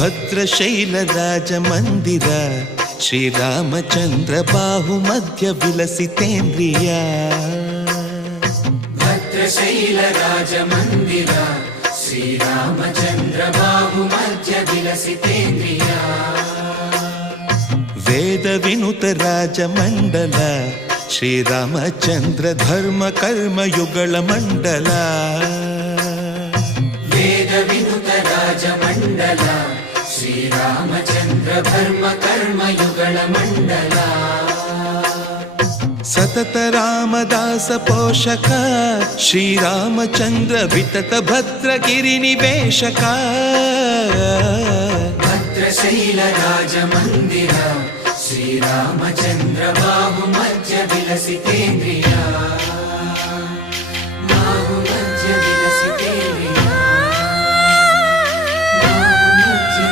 ಭದ್ರಶೈಲ ರಾಜ ಮಂದಿರ ಶ್ರೀರಾಮಚಂದ್ರ ಬಾಹು ಮಧ್ಯ ವಿಲಸಿತೇಂದ್ರಿಯ ಭದ್ರಶೈಲ ರಾಜ ಮಂದಿರ ಶ್ರೀರಾಮಚಂದ್ರ ಬಾಹು ಮಧ್ಯ ವಿಲಸಿತೇಂದ್ರಿಯ ವೇದ ವಿನುತ ರಾಜ ಮಂಡಲ ಶ್ರೀರಾಮಚಂದ್ರ ಧರ್ಮ ಕರ್ಮಯುಗಳ ಮಂಡಲ ವೇದ ವಿನುತ ರಾಜ ಮಂಡಲ ಶ್ರೀರಾಮಚಂದ್ರ ಧರ್ಮ ಕರ್ಮಯುಗಳ ಮಂಡಲ ಸತತ ರಾಮದಾಸ ಪೋಷಕ ಶ್ರೀರಾಮಚಂದ್ರ ವಿತತ ಭದ್ರಗಿರಿ ನಿವೇಶಕ ಭದ್ರಶೈಲ ರಾಜ ಮಂದಿರ ಶ್ರೀರಾಮಚಂದ್ರ ಬಾಹು ಮಧ್ಯ ವಿಲಸಿತೇಂದ್ರಿಯ